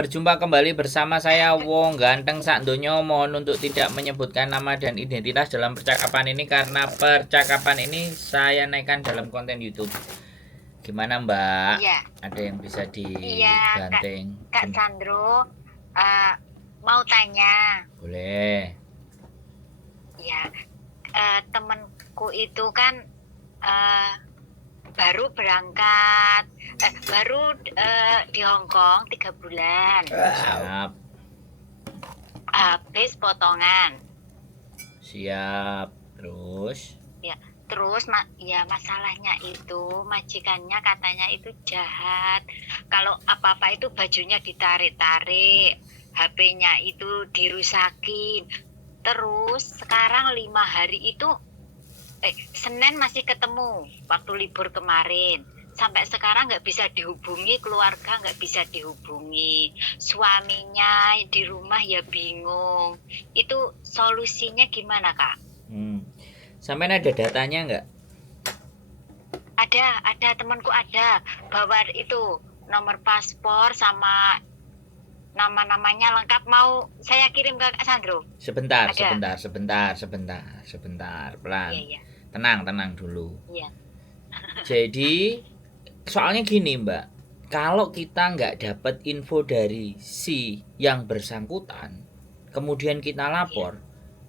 Berjumpa kembali bersama saya Wong Ganteng Sak Donya. Mohon untuk tidak menyebutkan nama dan identitas dalam percakapan ini karena percakapan ini saya naikkan dalam konten YouTube. Gimana Mbak? Iya. Ada yang bisa Iya, dibanting? Kak Sandro, mau tanya. Boleh. Ya, temenku itu kan baru berangkat, baru di Hong Kong 3 bulan. Siap. Habis potongan. Siap. Terus? Ya, terus ya masalahnya itu majikannya katanya itu jahat. Kalau apa-apa itu bajunya ditarik-tarik, HP-nya itu dirusakin. Terus sekarang 5 hari itu Senin masih ketemu waktu libur kemarin. Sampai sekarang nggak bisa dihubungi, keluarga nggak bisa dihubungi, suaminya di rumah ya bingung. Itu solusinya gimana, Kak? Sampai ada datanya nggak? Ada temanku ada bawa itu nomor paspor sama nama-namanya lengkap, mau saya kirim ke Kak Sandro. Sebentar, Ada. sebentar, pelan. Iya. Tenang dulu. Iya. Jadi soalnya gini Mbak, kalau kita nggak dapat info dari si yang bersangkutan, kemudian kita lapor,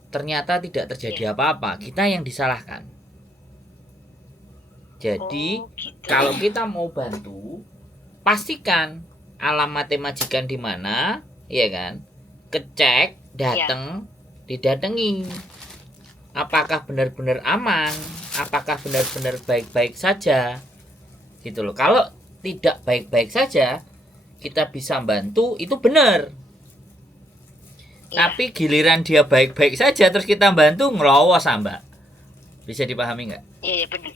ternyata tidak terjadi apa-apa, kita yang disalahkan. Jadi gitu. kalau kita mau bantu, pastikan alamatnya majikan di mana, ya kan? Kecek, datang, didatangi. Apakah benar-benar aman? Apakah benar-benar baik-baik saja? Gitu loh. Kalau tidak baik-baik saja, kita bisa bantu, itu benar. Tapi giliran dia baik-baik saja terus kita bantu, ngelowos Mbak. Bisa dipahami nggak? Iya, benar.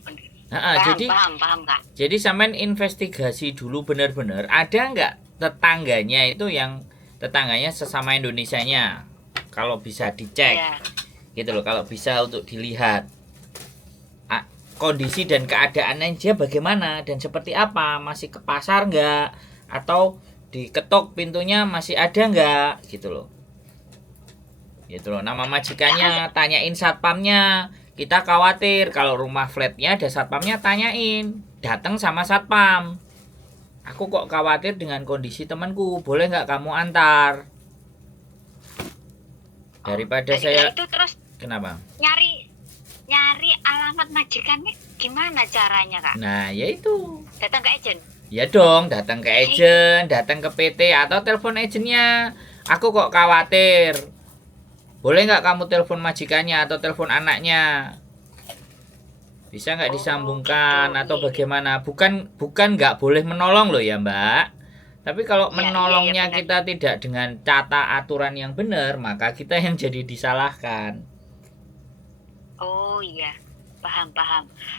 Paham, Kak. Jadi sampean investigasi dulu benar-benar ada nggak tetangganya itu yang tetangganya sesama Indonesianya. Kalau bisa dicek. Gitu loh, kalau bisa untuk dilihat kondisi dan keadaannya dia bagaimana dan seperti apa, masih ke pasar nggak, atau diketok pintunya masih ada nggak, gitu loh. Nama majikannya, tanyain satpamnya. Kita khawatir kalau rumah flatnya ada satpamnya, tanyain, datang sama satpam. Aku kok khawatir dengan kondisi temanku, boleh nggak kamu antar? Daripada saya itu terus kenapa? Nyari alamat majikannya gimana caranya, Kak? Nah, yaitu datang ke agent. Ya dong, datang ke agent, datang ke PT atau telepon agentnya. Aku kok khawatir. Boleh nggak kamu telepon majikannya atau telepon anaknya? Bisa nggak disambungkan atau bagaimana? Bukan nggak boleh menolong loh ya Mbak. Tapi kalau menolongnya kita tidak dengan tata aturan yang benar, maka kita yang jadi disalahkan. Oh iya, paham.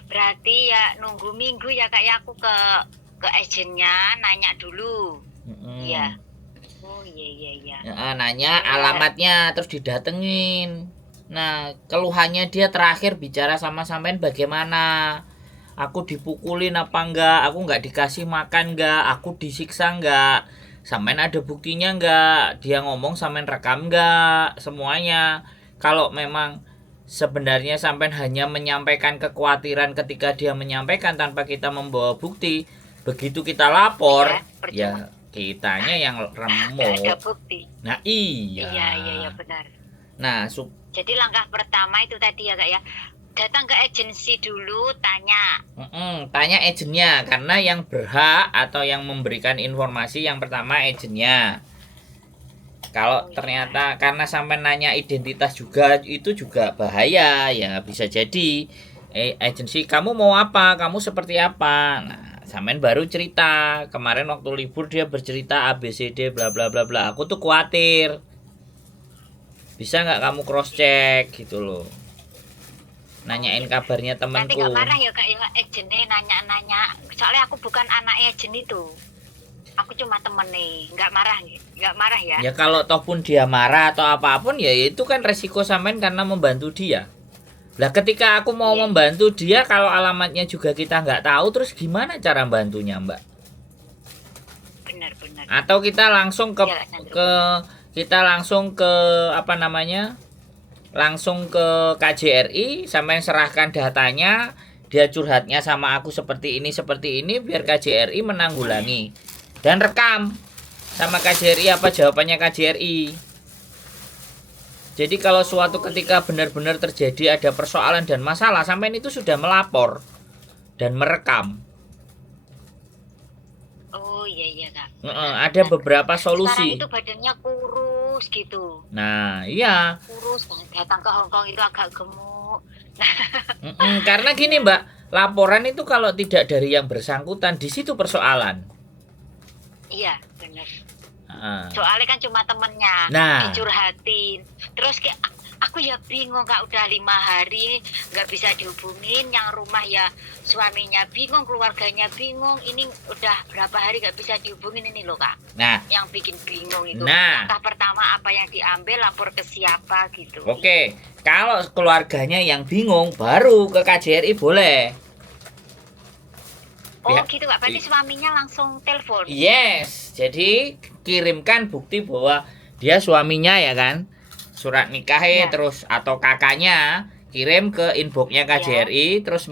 Berarti ya nunggu minggu ya Kak ya, aku ke agentnya nanya dulu. Iya. Oh iya. Nanya alamatnya terus didatengin. Nah, keluhannya dia terakhir bicara sama sampean bagaimana? Aku dipukulin apa enggak? Aku enggak dikasih makan enggak? Aku disiksa enggak? Sampean ada buktinya enggak? Dia ngomong sampean rekam enggak? Semuanya. Kalau memang sebenarnya sampean hanya menyampaikan kekhawatiran ketika dia menyampaikan tanpa kita membawa bukti, begitu kita lapor, ya kitanya yang remuk. Ada bukti. Nah iya. Iya benar. Nah, jadi langkah pertama itu tadi ya Kak ya, datang ke agensi dulu, tanya. Tanya agennya, karena yang berhak atau yang memberikan informasi yang pertama agennya. Kalau ternyata karena sampai nanya identitas juga, itu juga bahaya ya, bisa jadi agensi kamu mau apa, kamu seperti apa. Nah, sampean baru cerita kemarin waktu libur dia bercerita ABCD bla bla bla bla. Aku tuh khawatir. Bisa nggak kamu cross check gitu loh. Nanyain kabarnya temanku. Nanti nggak marah ya Kak ya agennya nanya-nanya. Soalnya aku bukan anak agen itu. Aku cuma temen nih, nggak marah ya. Ya kalau toh pun dia marah atau apapun ya itu kan resiko sampean karena membantu dia. Lah ketika aku mau membantu dia, kalau alamatnya juga kita nggak tahu, terus gimana cara bantunya Mbak? Benar. Atau kita langsung ke Iya, Kak Sandro. kita langsung ke apa namanya? Langsung ke KJRI, sampai serahkan datanya, dia curhatnya sama aku seperti ini, biar KJRI menanggulangi. Dan rekam sama KJRI apa jawabannya KJRI. Jadi kalau suatu ketika benar-benar terjadi ada persoalan dan masalah, sampai itu sudah melapor dan merekam. Oh iya Kak. Ada beberapa Sekarang solusi. itu badannya kurus gitu. Nah, iya. Kurus datang ke Hongkong itu agak gemuk. Karena gini Mbak, laporan itu kalau tidak dari yang bersangkutan, di situ persoalan. Iya, benar. Heeh. Soalnya kan cuma temennya Nah. dicurhatin. Terus kayak aku ya bingung Kak, udah 5 hari nggak bisa dihubungin. Yang rumah ya suaminya bingung, keluarganya bingung. Ini udah berapa hari nggak bisa dihubungin ini loh Kak. Nah, Yang bikin bingung itu. Nah. Langkah pertama apa yang diambil, lapor ke siapa gitu. oke. Kalau keluarganya yang bingung, baru ke KJRI boleh. Oh Ya. gitu Kak, berarti suaminya langsung telepon. Yes, jadi kirimkan bukti bahwa dia suaminya ya kan, surat nikahnya Ya. terus atau kakaknya kirim ke inboxnya KJRI, terus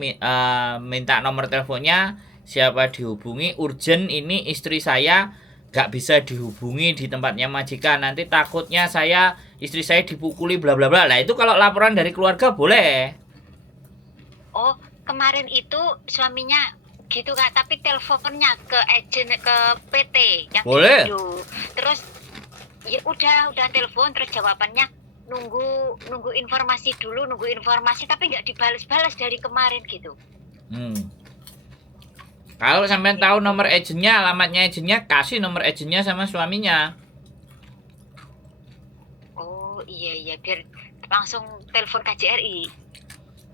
minta nomor teleponnya, siapa dihubungi, urgent ini istri saya gak bisa dihubungi di tempatnya majikan, nanti takutnya istri saya dipukuli bla bla bla. Nah itu kalau laporan dari keluarga boleh. Oh, kemarin itu suaminya gitu Kak, tapi teleponnya ke agent, ke PT yang Boleh. di Indo. Terus ya udah telepon, terus jawabannya nunggu informasi dulu, tapi nggak dibalas-balas dari kemarin gitu. Kalau sampean tahu nomor agentnya, alamatnya agentnya, kasih nomor agentnya sama suaminya. Oh iya biar langsung telepon KJRI.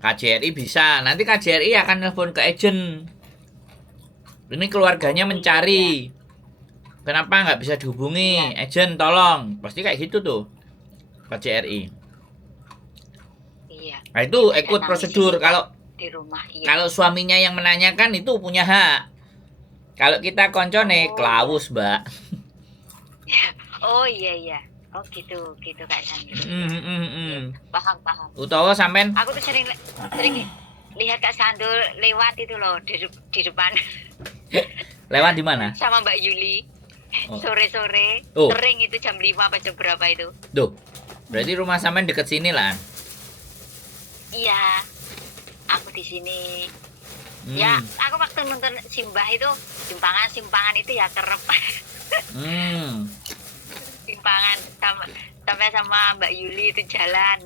KJRI bisa, nanti KJRI akan telepon ke agent. Ini keluarganya mencari, kenapa nggak bisa dihubungi, agent tolong, pasti kayak gitu tuh KJRI. Iya. Nah itu Ya, ikut karena prosedur. masih Kalau di rumah iya. kalau suaminya yang menanyakan itu punya hak. Kalau kita koncone, klaus Mbak. Oh iya. Oh gitu Kak Sandro. Paham. Utawa sampean Aku tuh sering lihat Kak Sandul lewat itu loh di depan lewat di mana? sama Mbak Yuli. Oh. Sore-sore Oh. sering itu jam 5 apa jam berapa itu. Duh, berarti rumah sampean deket sini lah. Iya, aku di sini. Ya, aku waktu nonton Simbah itu simpangan itu ya kerep. Simpangan sampai sama Mbak Yuli itu jalan.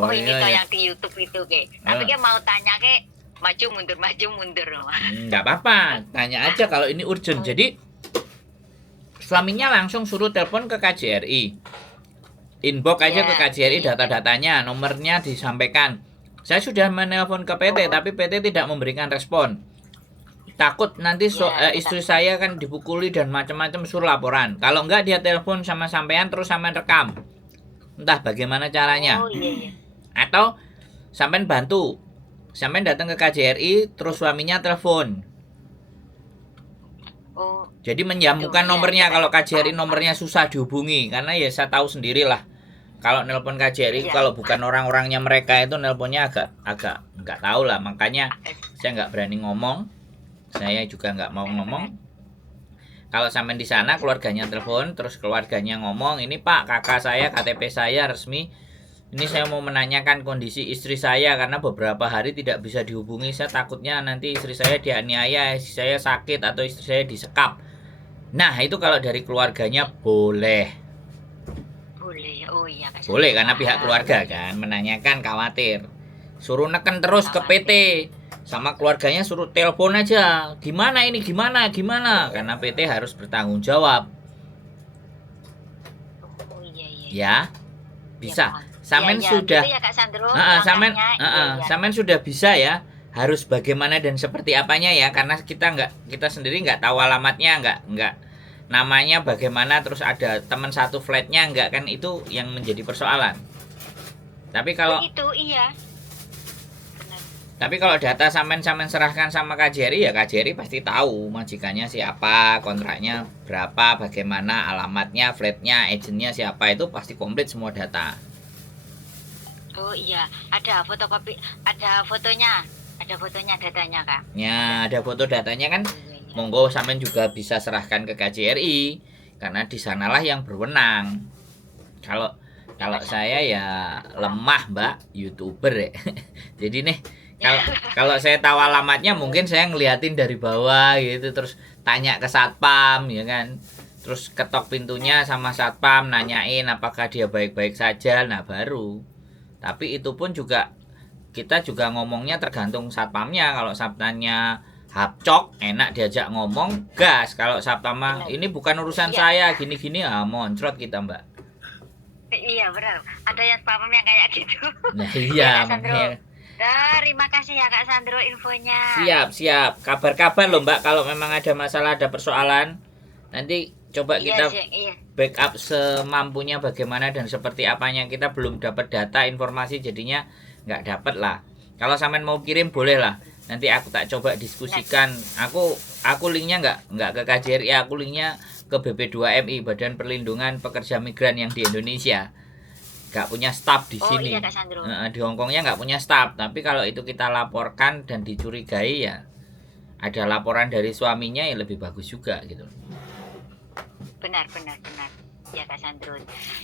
Oh, ini iya, toh iya. yang di YouTube itu kayak. Tapi kayak mau tanya kayak maju mundur. Nggak apa-apa, tanya aja kalau ini urgent. Jadi suaminya langsung suruh telepon ke KJRI, inbox aja ke KJRI data-datanya, nomornya disampaikan. Saya sudah menelpon ke PT, tapi PT tidak memberikan respon. Takut nanti istri saya kan dipukuli dan macam-macam, suruh laporan. Kalau enggak dia telepon sama sampean terus sampean rekam. Entah bagaimana caranya. Oh iya. Atau sampean bantu. Sampean datang ke KJRI terus suaminya telepon. Oh, Jadi menyambungkan nomornya. Kalau KJRI nomornya susah dihubungi, karena ya saya tahu sendirilah. Kalau nelpon KJRI, Iya. kalau bukan orang-orangnya mereka itu nelponnya agak nggak tahu lah. Makanya saya nggak berani ngomong. Saya juga nggak mau ngomong. Kalau sampai di sana keluarganya telepon, terus keluarganya ngomong, ini Pak, kakak saya, KTP saya resmi. Ini saya mau menanyakan kondisi istri saya karena beberapa hari tidak bisa dihubungi. Saya takutnya nanti istri saya dianiaya, istri saya sakit atau istri saya disekap. Nah itu kalau dari keluarganya boleh. boleh. Oh iya Kak. Boleh karena pihak keluarga kan menanyakan, khawatir. Suruh neken terus ke PT. Sama keluarganya suruh telepon aja. Gimana ini, gimana. Karena PT harus bertanggung jawab. Oh iya. Ya, bisa. Samen Iya, sudah. gitu ya Kak Sandro. Samen sudah bisa ya. Harus bagaimana dan seperti apanya ya. Karena kita sendiri nggak tahu alamatnya, nggak namanya bagaimana, terus ada teman satu flatnya nggak, kan itu yang menjadi persoalan. Tapi kalau itu iya. Benar. Tapi kalau data sampean serahkan sama KJRI, ya KJRI pasti tahu majikannya siapa, kontraknya berapa, bagaimana, alamatnya, flatnya, agentnya siapa, itu pasti komplit semua data. Oh iya, ada fotokopi, ada fotonya datanya Kak. Ya, ada foto datanya kan, monggo sampean juga bisa serahkan ke KJRI karena di sanalah yang berwenang. Kalau kalau saya ya lemah, Mbak, YouTuber ya. Jadi nih kalau saya tahu alamatnya mungkin saya ngeliatin dari bawah gitu, terus tanya ke satpam ya kan. Terus ketok pintunya sama satpam, nanyain apakah dia baik-baik saja, nah baru. Tapi itu pun juga kita juga ngomongnya tergantung satpamnya. Kalau satpamnya hapcok, enak diajak ngomong, gas. Kalau satpam mah ini bukan urusan saya, gini-gini, moncrot kita, Mbak. Iya benar, ada yang spam yang kayak gitu. Nah iya, Kak Sandro. makanya. Terima kasih ya Kak Sandro infonya. Siap. Kabar-kabar loh Mbak kalau memang ada masalah, ada persoalan. Nanti coba kita Iya. backup semampunya bagaimana dan seperti apanya. Kita belum dapat data, informasi, jadinya nggak dapat lah. Kalau sampean mau kirim boleh lah. Nanti aku tak coba diskusikan. Aku linknya nggak ke KJRI, aku linknya ke BP2MI, Badan Perlindungan Pekerja Migran yang di Indonesia. Nggak punya staf di sini. Iya Kak Sandro. Di Hongkongnya nggak punya staf, tapi kalau itu kita laporkan dan dicurigai ya ada laporan dari suaminya ya lebih bagus juga gitu. Benar. Ya Kak Sandro.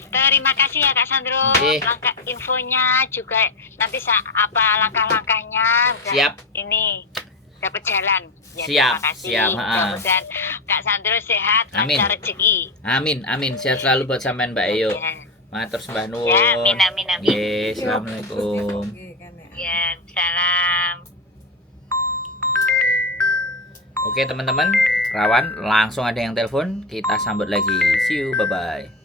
Terima kasih ya Kak Sandro. Oke. Langkah infonya juga nanti apa langkah-langkahnya udah Siap. ini dapat jalan. Ya, Siap, terima kasih. siap, Mudah-mudahan Kak Sandro sehat, Amin. lancar rezeki. Amin. Sehat selalu buat sampean Mbak Ayu. Ya. Matur sembah nuwun. Ya, amin. Oke, assalamualaikum. Ya, salam. Oke teman-teman, rawan langsung ada yang telepon, kita sambut lagi. See you, bye-bye.